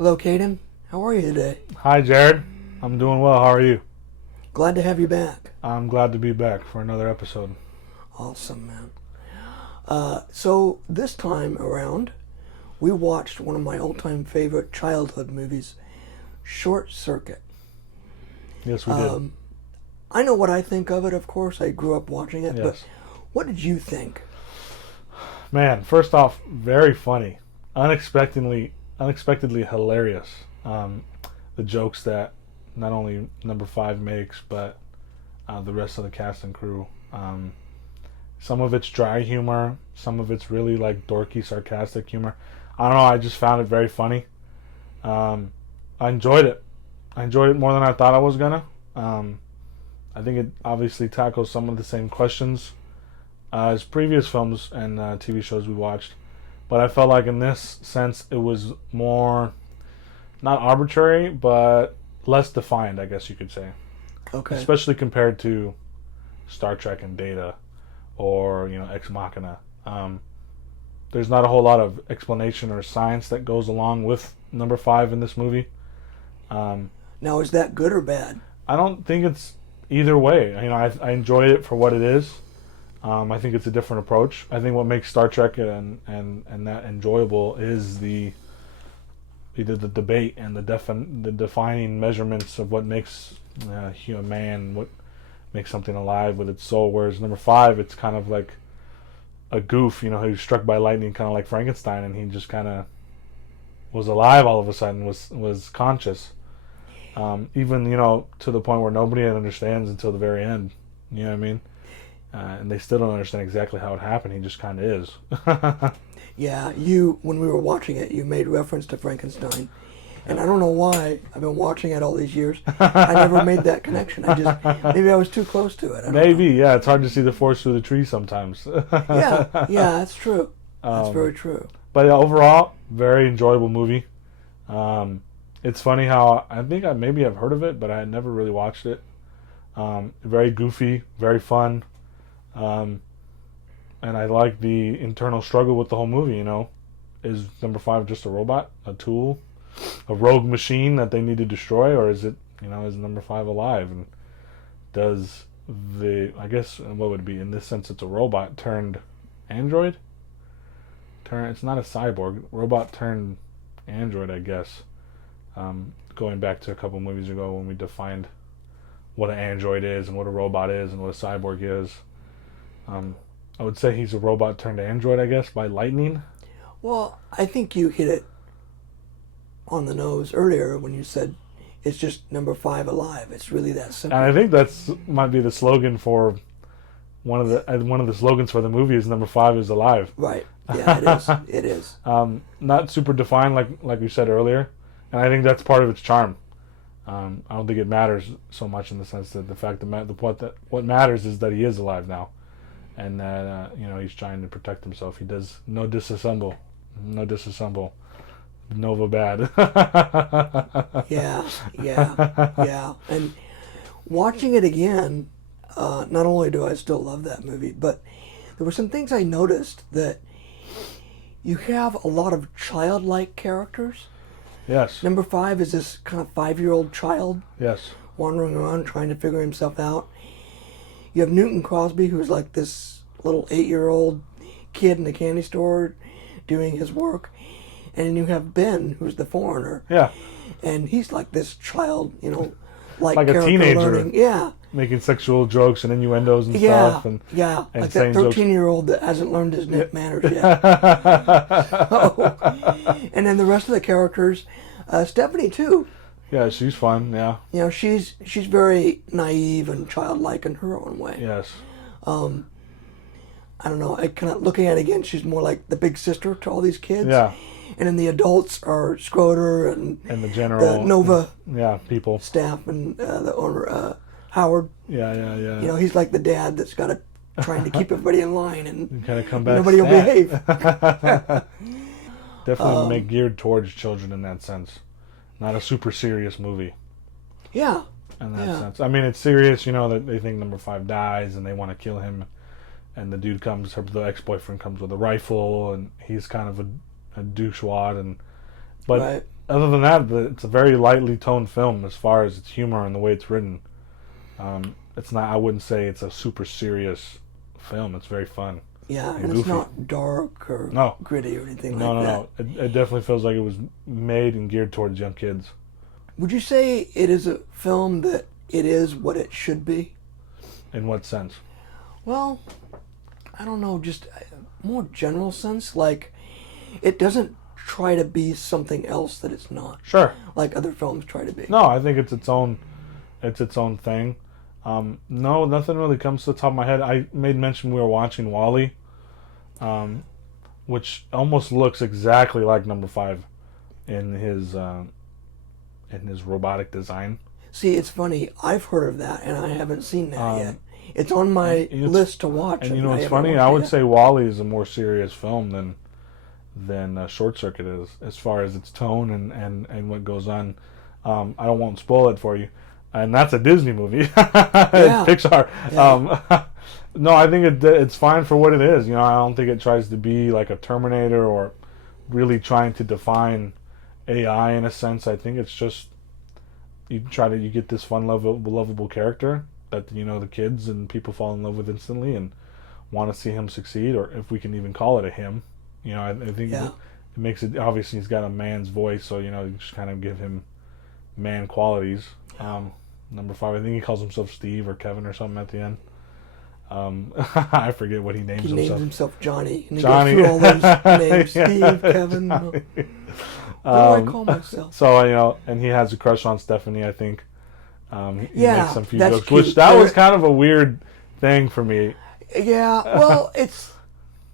Hello, Cayden. How are you today? Hi, Jared. I'm doing well. How are you? Glad to have you back. I'm glad to be back for another episode. Awesome, man. So this time around, we watched one of my all-time favorite childhood movies, Short Circuit. Yes, we did. I know what I think of it, of course. I grew up watching it, but Yes. what did you think? Man, first off, very funny. Unexpectedly hilarious. The jokes that not only number five makes, but the rest of the cast and crew. Some of it's dry humor. Some of it's really like dorky, sarcastic humor. I don't know. I just found it very funny. I enjoyed it. I enjoyed it more than I thought I was gonna. I think it obviously tackles some of the same questions as previous films and TV shows we watched, but I felt like in this sense it was more not arbitrary, but less defined, I guess you could say. Okay. Especially compared to Star Trek and Data, or Ex Machina. There's not a whole lot of explanation or science that goes along with number five in this movie. Now, is that good or bad? I don't think it's either way. I enjoy it for what it is. I think it's a different approach. I think what makes Star Trek and that enjoyable is the debate and the defining measurements of what makes a man, what makes something alive with its soul. Whereas number five, it's kind of like a goof. He was struck by lightning, kind of like Frankinstein, and he just kind of was alive all of a sudden, was conscious. Even to the point where nobody understands until the very end. You know what I mean? And they still don't understand exactly how it happened. He just kind of is. Yeah, when we were watching it, you made reference to Frankenstein. And I don't know why. I've been watching it all these years. I never made that connection. Maybe I was too close to it. Maybe, yeah. It's hard to see the forest through the trees sometimes. Yeah, that's true. That's very true. But yeah, overall, very enjoyable movie. It's funny how I think maybe I've heard of it, but I had never really watched it. Very goofy, very fun. And I like the internal struggle with the whole movie, Is number five just a robot, a tool, a rogue machine that they need to destroy, or is it, is number five alive? And does I guess, what would it be? In this sense, it's a robot turned android? It's not a cyborg. Robot turned android, I guess. Going back to a couple movies ago when we defined what an android is and what a robot is and what a cyborg is. I would say he's a robot turned android, I guess, by lightning. Well, I think you hit it on the nose earlier when you said it's just number five alive. It's really that simple. And I think that's might be the slogan for one of the slogans for the movie is number five is alive. Right. Yeah, it is. It is. Not super defined like we said earlier, and I think that's part of its charm. I don't think it matters so much in the sense that the fact that what matters is that he is alive now, and that he's trying to protect himself. He does no disassemble, Nova bad. Yeah. And watching it again, not only do I still love that movie, but there were some things I noticed that you have a lot of childlike characters. Yes. Number five is this kind of 5-year-old child. Yes. Wandering around trying to figure himself out. You have Newton Crosby, who's like this little 8-year-old kid in the candy store doing his work. And then you have Ben, who's the foreigner. Yeah. And he's like this child, like a teenager. Learning. Yeah. Making sexual jokes and innuendos and Yeah, stuff. And like that 13-year-old that hasn't learned his manners yet. And then the rest of the characters, Stephanie too. Yeah, she's fun, yeah. She's very naive and childlike in her own way. Yes. I don't know, I kind of looking at it again, she's more like the big sister to all these kids. Yeah. And then the adults are Schroeder and the general the Nova people staff and the owner Howard. Yeah. He's like the dad that's got to trying to keep everybody in line and kind of come back. Nobody will behave. Definitely make geared towards children in that sense. Not a super serious movie. Yeah. In that sense. I mean, it's serious, that they think number five dies and they want to kill him. And the dude the ex-boyfriend comes with a rifle and he's kind of a douchewad. But other than that, it's a very lightly toned film as far as its humor and the way it's written. It's not. I wouldn't say it's a super serious film. It's very fun. Yeah, and goofy. it's not dark or No. gritty or anything No, like no, that. no. It definitely feels like it was made and geared towards young kids. Would you say it is a film that it is what it should be? In what sense? Well, I don't know, just a more general sense. Like, it doesn't try to be something else that it's not. Sure. Like other films try to be. No, I think it's its own thing. No, nothing really comes to the top of my head. I made mention we were watching Wall-E, which almost looks exactly like number 5 in his robotic design. See, it's funny. I've heard of that, and I haven't seen that yet. It's on my list to watch. And you know, it's funny. I would say Wall-E is a more serious film than Short Circuit is, as far as its tone and what goes on. I won't spoil it for you. And that's a Disney movie. Yeah. It's Pixar. Yeah. No, I think it's fine for what it is. You know, I don't think it tries to be like a Terminator or really trying to define AI in a sense. I think it's just you get this fun, lovable character that, you know, the kids and people fall in love with instantly and want to see him succeed, or if we can even call it a him. You know, I think it makes it, obviously he's got a man's voice, so, you know, you just kind of give him man qualities. Number 5, I think he calls himself Steve or Kevin or something at the end. I forget what he names himself. He names himself Johnny. And Johnny. He goes through all those names. Steve, Kevin. What do I call myself? So, you know, and he has a crush on Stephanie, I think. He makes some few jokes, cute. which that was kind of a weird thing for me. Yeah, well, it's,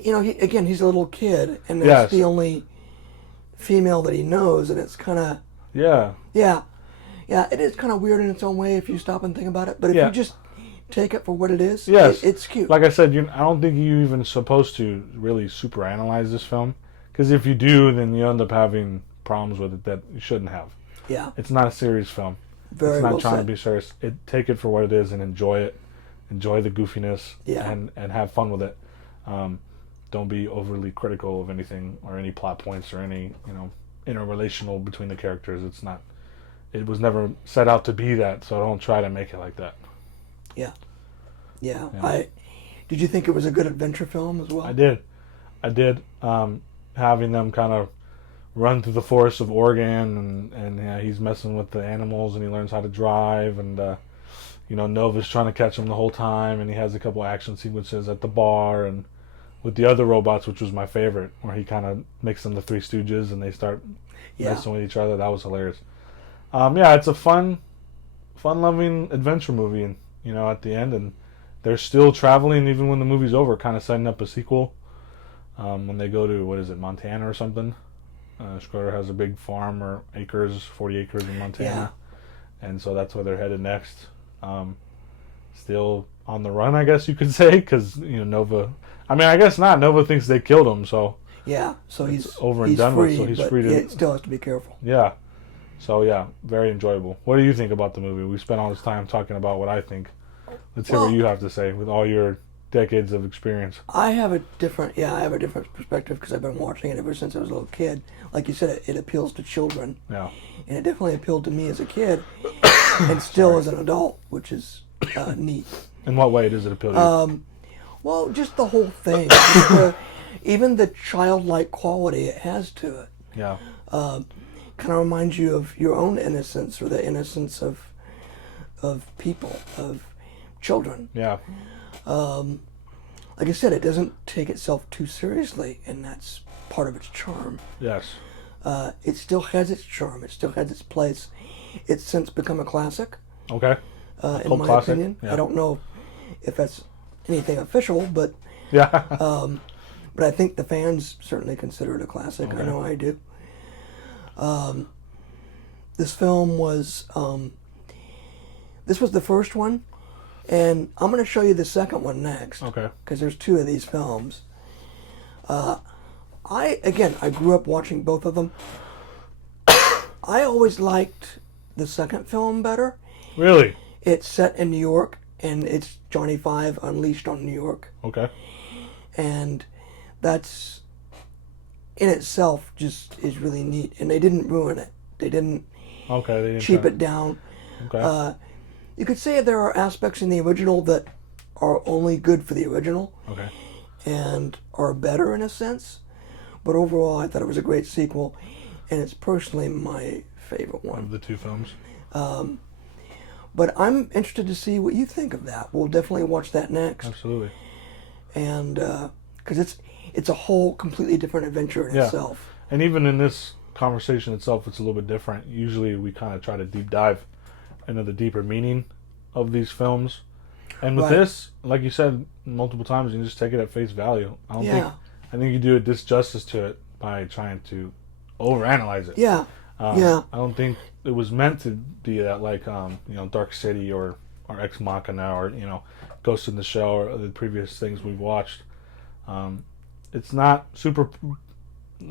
you know, he's a little kid, and that's the only female that he knows, and it's kind of... Yeah, it is kind of weird in its own way if you stop and think about it. But if you just take it for what it is, it's cute. Like I said, I don't think you're even supposed to really super analyze this film. Because if you do, then you end up having problems with it that you shouldn't have. Yeah. It's not a serious film. It's not trying to be serious. Take it for what it is and enjoy it. Enjoy the goofiness and have fun with it. Don't be overly critical of anything or any plot points or any, you know, interrelational between the characters. It's not... It was never set out to be that, so don't try to make it like that. Yeah. Did you think it was a good adventure film as well? I did. Having them kind of run through the forests of Oregon, and he's messing with the animals, and he learns how to drive, and you know, Nova's trying to catch him the whole time, and he has a couple action sequences at the bar, and with the other robots, which was my favorite, where he kind of makes them the Three Stooges, and they start messing with each other. That was hilarious. It's a fun-loving adventure movie, and you know, at the end, and they're still traveling even when the movie's over, kind of setting up a sequel. When they go to, what is it, Montana or something? Schroeder has a big farm or 40 acres in Montana, and so that's where they're headed next. Still on the run, I guess you could say, because, you know, Nova. I mean, I guess not. Nova thinks they killed him, so so he's over and done with. So he's free to. He still has to be careful. Yeah. So, very enjoyable. What do you think about the movie? We spent all this time talking about what I think. Let's hear what you have to say with all your decades of experience. I have a different perspective because I've been watching it ever since I was a little kid. Like you said, it appeals to children. Yeah. And it definitely appealed to me as a kid and still as an adult, which is neat. In what way does it appeal to you? Well, just the whole thing. Even the childlike quality it has to it. Yeah. Kind of reminds you of your own innocence or the innocence of people, of children. Yeah. Like I said, it doesn't take itself too seriously, and that's part of its charm. Yes. It still has its charm. It still has its place. It's since become a classic. Okay. In my opinion. Yeah. I don't know if that's anything official, but but I think the fans certainly consider it a classic. Okay. I know I do. This film was this was the first one, and I'm going to show you the second one next. Okay. Because there's 2 of these films. I grew up watching both of them. I always liked the second film better. Really? It's set in New York, and it's Johnny Five unleashed on New York. Okay. And that's in itself just is really neat, and they didn't ruin it. They didn't Okay, they didn't cheap try- it down. Okay. You could say there are aspects in the original that are only good for the original Okay. and are better in a sense. But overall, I thought it was a great sequel, and it's personally my favorite one. Of the two films. But I'm interested to see what you think of that. We'll definitely watch that next. Absolutely. And because it's a whole completely different adventure in Yeah. itself. And even in this conversation itself, it's a little bit different. Usually we kind of try to deep dive into the deeper meaning of these films. And with Right. this, like you said multiple times, you can just take it at face value. Yeah. I think you do a disjustice to it by trying to overanalyze it. Yeah. Yeah. I don't think it was meant to be that, like, Dark City or Ex Machina or, Ghost in the Shell or the previous things we've watched. It's not super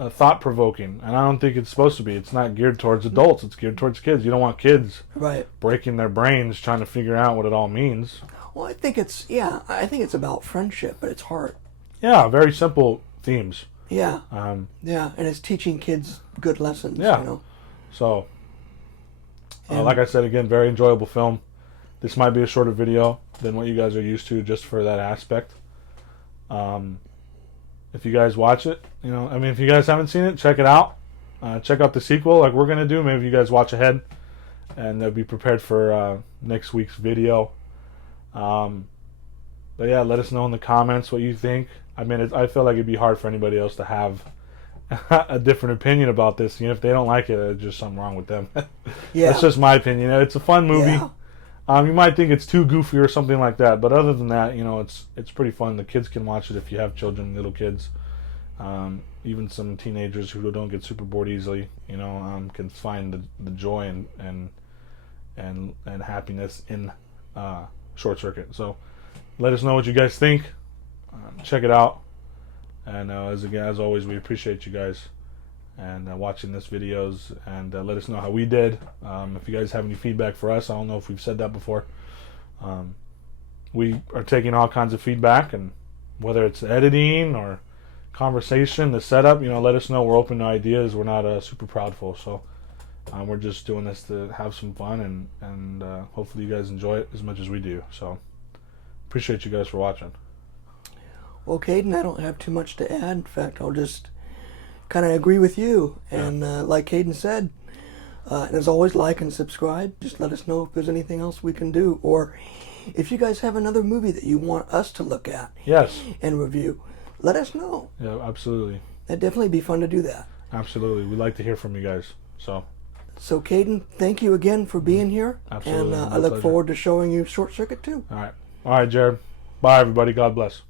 thought-provoking, and I don't think it's supposed to be. It's not geared towards adults. It's geared towards kids. You don't want kids Right. breaking their brains trying to figure out what it all means. Well, I think it's about friendship, but it's hard. Yeah, very simple themes. Yeah. Um, Yeah, and it's teaching kids good lessons. Yeah. So, like I said, again, very enjoyable film. This might be a shorter video than what you guys are used to just for that aspect. If you guys watch it, if you guys haven't seen it, check it out. Check out the sequel like we're going to do. Maybe you guys watch ahead and be prepared for next week's video. But yeah, let us know in the comments what you think. I mean, I feel like it'd be hard for anybody else to have a different opinion about this. If they don't like it, there's just something wrong with them. Yeah. That's just my opinion. It's a fun movie. Yeah. You might think it's too goofy or something like that, but other than that, it's pretty fun. The kids can watch it if you have children, little kids. Even some teenagers who don't get super bored easily, can find the joy and happiness in Short Circuit. So let us know what you guys think. Check it out. And as always, we appreciate you guys and watching this videos, and let us know how we did. If you guys have any feedback for us, I don't know if we've said that before. We are taking all kinds of feedback, and whether it's editing or conversation, the setup, let us know. We're open to ideas. We're not super proudful, so we're just doing this to have some fun, and hopefully you guys enjoy it as much as we do. So appreciate you guys for watching. Well, Cayden, I don't have too much to add. In fact, I'll just kind of agree with you. And like Cayden said, and as always, like and subscribe. Just let us know if there's anything else we can do. Or if you guys have another movie that you want us to look at Yes. and review, let us know. Yeah, absolutely. That'd definitely be fun to do that. Absolutely. We'd like to hear from you guys. So Cayden, thank you again for being here. Absolutely. And My I look pleasure. forward to showing you Short Circuit too. All right. All right, Jared. Bye, everybody. God bless.